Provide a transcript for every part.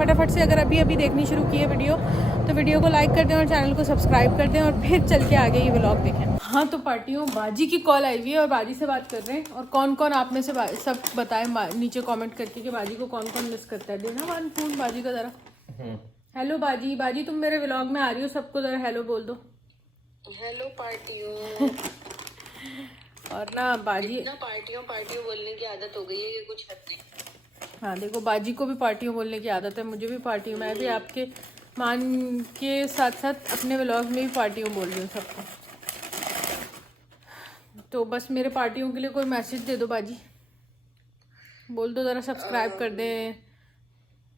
फटाफट से अगर अभी देखनी शुरू की है तो वीडियो को लाइक कर दें और चैनल को सब्सक्राइब कर दें और फिर चल के आगे ये व्लॉग देखें। हाँ तो पार्टियों, बाजी की कॉल आई हुई है और बाजी से बात कर रहे हैं। और कौन कौन आप में से सब बताएं नीचे कमेंट करके कि बाजी को कौन कौन मिस करता है। देना वन फोन बाजी का जरा। हेलो बाजी, बाजी तुम मेरे व्लॉग में आ रही हो, सबको जरा हेलो बोल दो। हेलो पार्टियों। और ना बाजी इतना पार्टियों बोलने की आदत हो गई है कि कुछ हद नहीं। हाँ देखो, बाजी को भी पार्टियों बोलने की आदत है, मुझे भी पार्टियों, मैं भी आपके मान के साथ साथ अपने व्लॉग में भी पार्टियों बोल रही हूँ सबको। तो बस मेरे पार्टियों के लिए कोई मैसेज दे दो बाजी, बोल दो जरा सब्सक्राइब कर दें।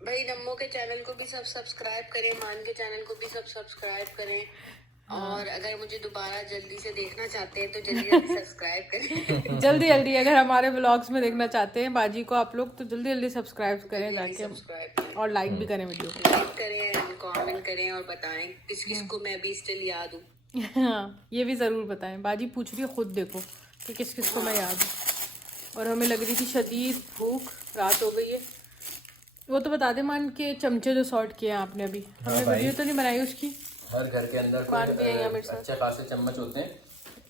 भाई नम्मो के चैनल को भी सब सब्सक्राइब करें, मान के चैनल को भी सब सब्सक्राइब करें। और अगर मुझे दोबारा जल्दी से देखना चाहते हैं तो जल्दी जल्दी सब्सक्राइब करें। जल्दी जल्दी अगर हमारे व्लॉग्स में देखना चाहते हैं बाजी को आप लोग, तो जल्दी जल्दी सब्सक्राइब करें जाके, और लाइक भी करें, वीडियो लाइक करें, कमेंट करें और बताएं किस किस को मैं भी स्टिल याद हूँ। हाँ ये भी ज़रूर बताएं। बाजी पूछ रही है खुद, देखो कि किस किस को मैं याद हूँ। और हमें लग रही थी शदीद भूख, रात हो गई है। वो तो बता दे मान के चमचे जो सॉर्ट किए हैं आपने अभी, हमने वीडियो तो नहीं बनाई उसकी। हर घर के अंदर कोई अच्छे खासे चम्मच होते हैं,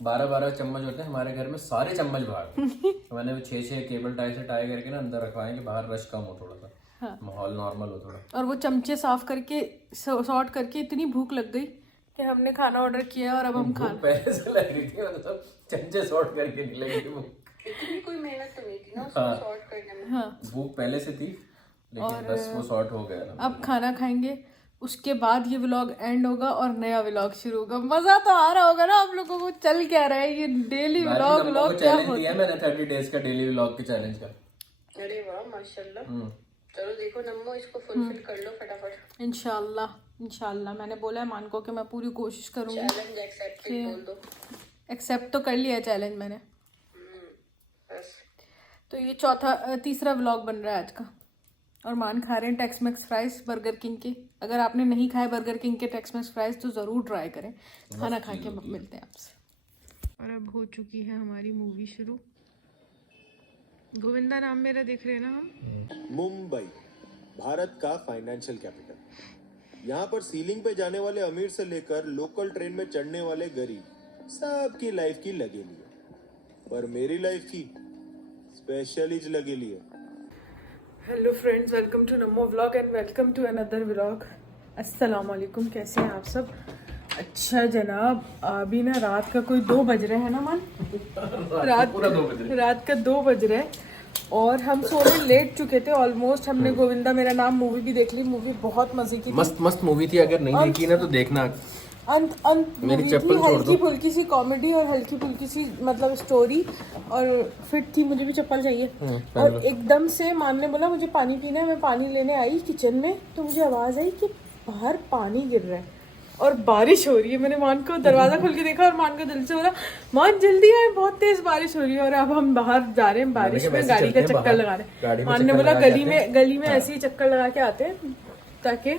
12-12 चम्मच होते हैं। हमारे घर में सारे चम्मच बाहर तो मैंने 6 केबल टाई से टाई करके ना अंदर रखवाए कि बाहर रश कम हो, थोड़ा सा हाँ। माहौल नॉर्मल हो थोड़ा। और वो चमचे साफ करके सॉर्ट करके इतनी भूख लग गई कि हमने खाना ऑर्डर किया और अब हम खाना पहले से लग रही थी, मतलब चमचे सॉर्ट करके नहीं लगी थी भूख। इतनी कोई मेहनत तो नहीं थी ना उसको सॉर्ट करने में। हाँ भूख पहले से थी लेकिन बस वो सॉर्ट हो गया ना। अब खाना खाएंगे, उसके बाद ये व्लॉग एंड होगा और नया व्लॉग शुरू होगा। मजा तो आ रहा होगा ना आप लोगों को। चल क्या रहा है ये डेली व्लॉग क्या चैलेंज दिया मैंने 30 डेज का डेली व्लॉग के चैलेंज का। अरे वाह माशाल्लाह। चलो देखो नम्मो, इसको फुलफिल कर लो फटाफट। इंशाल्लाह मैंने बोला है मान को कि मैं पूरी कोशिश करूंगी। चैलेंज एक्सेप्टेड बोल दो। एक्सेप्ट तो कर लिया चैलेंज मैंने। बस तो ये तीसरा व्लॉग बन रहा है आज का। और मान खा रहे हैं Tex Max fries Burger King के। अगर आपने नहीं खाए बर्गर किंग के टेक्स मैक्स फ्राइज तो ज़रूर ट्राई करें। खाना खा के मिलते हैं आपसे। और अब हो चुकी है हमारी मूवी शुरू। गोविंदा नाम मेरा देख रहे हैं ना हम। मुंबई भारत का फाइनेंशियल कैपिटल। यहाँ पर सीलिंग पे जाने वाले अमीर से लेकर लोकल ट्रेन में चढ़ने वाले गरीब सबकी लाइफ की लगेली है, पर मेरी लाइफ की स्पेशल इज लगेली है। Hello friends, welcome to Namo vlog and welcome to another vlog. अस्सलाम वालेकुम, कैसे हैं आप सब? अच्छा जनाब, अभी ना रात का कोई 2 बज रहे हैं ना मान रात का 2 बज रहे और हम सोने लेट चुके थे ऑलमोस्ट। हमने गोविंदा मेरा नाम मूवी भी देख ली। मूवी बहुत मजे की, मस्त मूवी थी। अगर नहीं देखी ना तो देखना। मेरी चप्पल हल्की फुल्की सी कॉमेडी और हल्की फुल्की सी मतलब स्टोरी और फिट थी। मुझे भी चप्पल चाहिए। और एकदम से मान ने बोला मुझे पानी पीना है। मैं पानी लेने आई किचन में तो मुझे आवाज आई कि बाहर पानी गिर रहा है और बारिश हो रही है। मैंने मान को दरवाजा खोल के देखा और मान को दिल से बोला मान जल्दी आए, बहुत तेज बारिश हो रही है। और अब हम बाहर जा रहे हैं बारिश में गाड़ी का चक्कर लगा रहे। मान ने बोला गली में ऐसे ही चक्कर लगा के आते हैं ताकि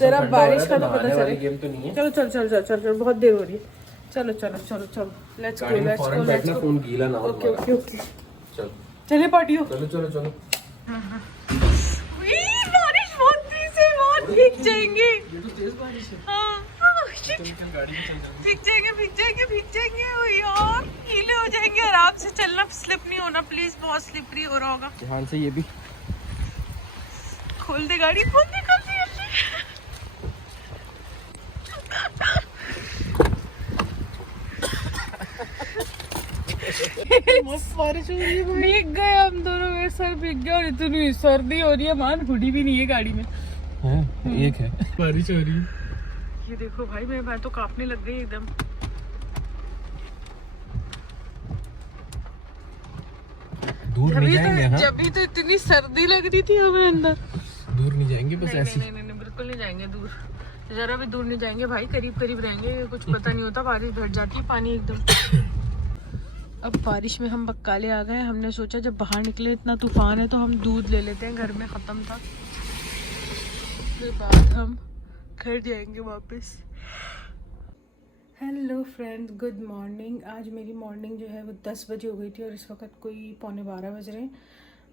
जरा बारिश का तो पता चले। तो नहीं है। चलो बहुत देर हो रही है। चलो लेट्स गो। फोन गीला ना हो। ओके चलो चले पार्टियों। चलो बारिश बहुत तेज है, बहुत भीग जाएंगे। ये तो तेज बारिश है। हाँ भीग जाएंगे ओ यार, गीले हो जाएंगे। आराम से चलना, स्लिप नहीं होना प्लीज, बहुत स्लिपरी हो रहा होगा। ध्यान से। ये भी खोल दे गाड़ी, खोल दे बारिश हो रही है। भीग गए हम दोनों, मेरे सर भीग गया और इतनी सर्दी हो रही है। मान हुडी भी नहीं है गाड़ी में एक है। बारिश हो रही है। ये देखो भाई, मैं तो कांपने लग गई एकदम। दूर नहीं जाएंगे। हाँ जब भी तो इतनी सर्दी लग रही थी हमें अंदर। दूर नहीं जाएंगे, बस ऐसे। नहीं बिल्कुल नहीं जाएंगे दूर, जरा भी दूर नहीं जाएंगे भाई। करीब रहेंगे, कुछ पता नहीं होता। बारिश घट जाती है, पानी एकदम। अब बारिश में हम बक्काले आ गए। हमने सोचा जब बाहर निकले इतना तूफान है तो हम दूध ले लेते हैं, घर में ख़त्म था। उसके बाद हम घर जाएंगे वापस। Hello friends, good morning. आज मेरी मॉर्निंग जो है वो 10 बजे हो गई थी और इस वक्त कोई 11:15 बज रहे हैं।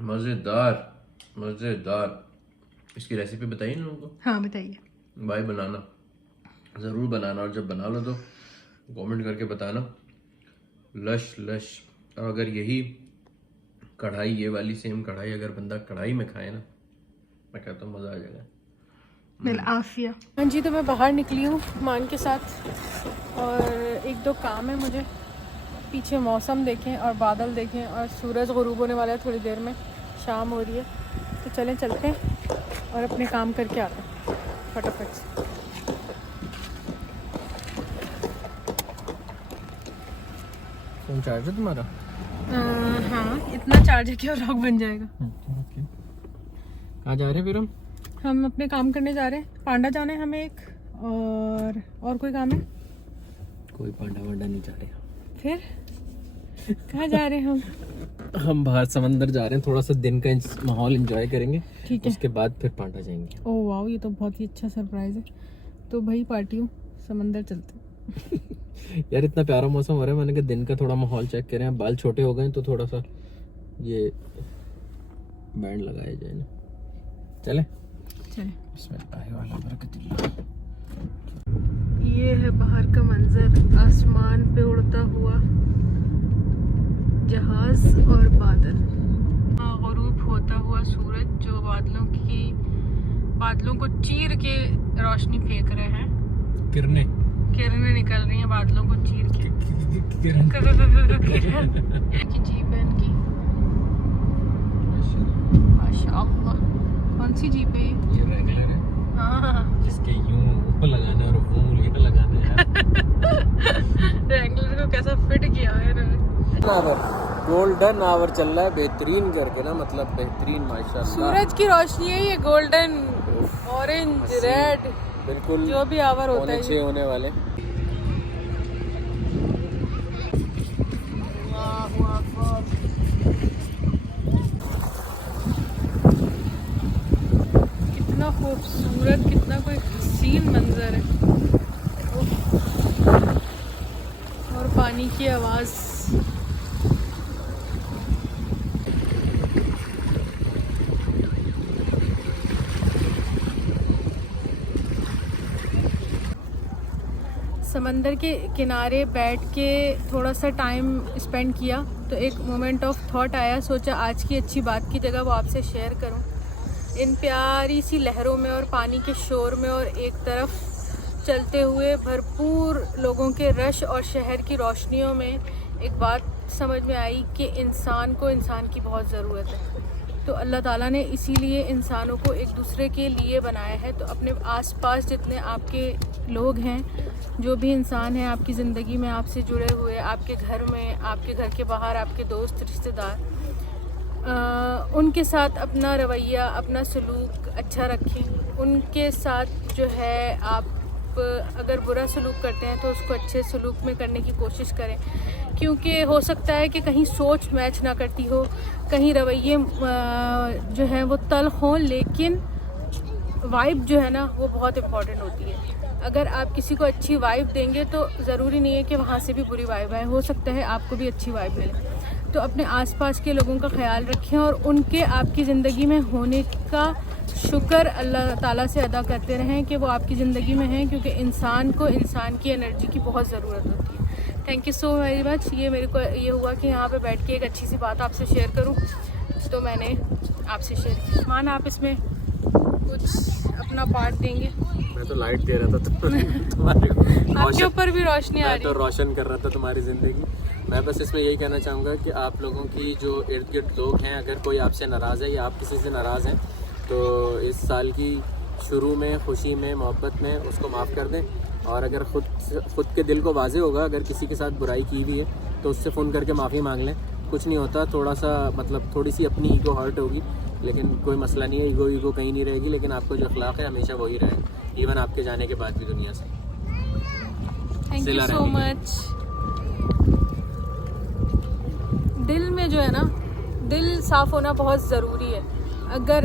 मज़ेदार मज़ेदार। इसकी रेसिपी बताइए इन लोगों को। हाँ बताइए भाई बनाना ज़रूर बनाना, और जब बना लो तो कमेंट करके बताना लश लश। और अगर यही कढ़ाई, ये वाली सेम कढ़ाई अगर बंदा कढ़ाई में खाए ना, मैं कहता हूँ मज़ा आ जाएगा। बिल आफिया। हाँ जी, तो मैं बाहर निकली हूँ मान के साथ, और एक दो काम है मुझे। पीछे मौसम देखें और बादल देखें, और सूरज ग़ुरूब होने वाला है थोड़ी देर में, शाम हो रही है। तो चलें चलते हैं और अपने काम करके आते हैं फटाफट से। फोन चार्ज है तुम्हारा? हाँ, इतना चार्ज है कि व्लॉग बन जाएगा। कहाँ जा रहे हैं फिर हम अपने काम करने जा रहे हैं। पांडा जाना है हमें एक, और कोई काम है? कोई पांडा वांडा नहीं जा रहे। फिर कहाँ जा रहे हैं हम बाहर समंदर जा रहे हैं, थोड़ा सा दिन का माहौल एंजॉय करेंगे। ठीक है, उसके बाद फिर पांडा जाएंगे। ओह वाह, ये तो बहुत ही अच्छा सरप्राइज है। तो भाई पार्टियों समंदर चलते यार इतना प्यारा मौसम हो रहा है, मैंने कहा दिन का थोड़ा माहौल चेक करें। अब बाल छोटे हो गए तो थोड़ा सा ये बैंड लगाया जाए ना। चले चले। ये ये है बाहर का मंजर, आसमान पे उड़ता हुआ जहाज और बादल, ग़ुरूब होता हुआ सूरज जो बादलों को चीर के रोशनी फेंक रहे हैं। किरणें निकल रही हैं बादलों को चीर के। की जीप है इनकी, माशाअल्लाह। कौन सी जीप है रेगुलर है, हाँ, जिसके यूं ऊपर लगाना है और वो उंगली पे लगाना है। रेगुलर को कैसा फिट किया है इन्होंने। गोल्डन आवर चल रहा है, बेहतरीन करके ना, मतलब बेहतरीन माशाल्लाह। सूरज की रोशनी है ये, गोल्डन, ऑरेंज, रेड, बिल्कुल जो भी आवर होता है। 6 होने वाले। कितना खूबसूरत, कितना कोई हसीन मंजर है। और पानी की आवाज़। समंदर के किनारे बैठ के थोड़ा सा टाइम स्पेंड किया, तो एक मोमेंट ऑफ थॉट आया। सोचा आज की अच्छी बात की जगह वो आपसे शेयर करूं। इन प्यारी सी लहरों में और पानी के शोर में और एक तरफ चलते हुए भरपूर लोगों के रश और शहर की रोशनियों में एक बात समझ में आई कि इंसान को इंसान की बहुत ज़रूरत है। तो अल्लाह ताला ने इसीलिए इंसानों को एक दूसरे के लिए बनाया है। तो अपने आसपास जितने आपके लोग हैं, जो भी इंसान हैं आपकी ज़िंदगी में आपसे जुड़े हुए, आपके घर में, आपके घर के बाहर, आपके दोस्त रिश्तेदार, उनके साथ अपना रवैया, अपना सलूक अच्छा रखें। उनके साथ जो है आप अगर बुरा सलूक करते हैं तो उसको अच्छे सलूक में करने की कोशिश करें, क्योंकि हो सकता है कि कहीं सोच मैच ना करती हो, कहीं रवैये जो है वो तल्ख हों, लेकिन वाइब जो है ना वो बहुत इम्पॉर्टेंट होती है। अगर आप किसी को अच्छी वाइब देंगे तो ज़रूरी नहीं है कि वहाँ से भी बुरी वाइब आए, हो सकता है आपको भी अच्छी वाइब मिले। तो अपने आसपास के लोगों का ख्याल रखें और उनके आपकी ज़िंदगी में होने का शुक्र अल्लाह ताला से अदा करते रहें कि वो आपकी ज़िंदगी में हैं, क्योंकि इंसान को इंसान की एनर्जी की बहुत ज़रूरत होती है। Thank you so very much. ये मेरे को ये हुआ कि यहाँ पे बैठ के एक अच्छी सी बात आपसे शेयर करूँ, तो मैंने आपसे शेयर की। मान आप इसमें कुछ अपना पार्ट देंगे? मैं तो लाइट दे रहा था तुम्हारे को, आपके ऊपर भी रोशनी आ रही तो रोशन कर रहा था तुम्हारी ज़िंदगी। मैं बस इसमें यही कहना चाहूँगा कि आप लोगों की जो इर्द गिर्द लोग हैं, अगर कोई आपसे नाराज़ है या आप किसी से नाराज़ हैं, तो इस साल की शुरू में खुशी में मोहब्बत में उसको माफ़ कर दें। और अगर खुद के दिल को वाज़े होगा अगर किसी के साथ बुराई की हुई है तो उससे फ़ोन करके माफ़ी मांग लें। कुछ नहीं होता, थोड़ा सा मतलब थोड़ी सी अपनी ईगो हर्ट होगी, लेकिन कोई मसला नहीं है। ईगो कहीं नहीं रहेगी, लेकिन आपको जो अखलाक है हमेशा वही रहेगा, इवन आपके जाने के बाद भी दुनिया से। Thank you so much. दिल में जो है ना, दिल साफ़ होना बहुत ज़रूरी है। अगर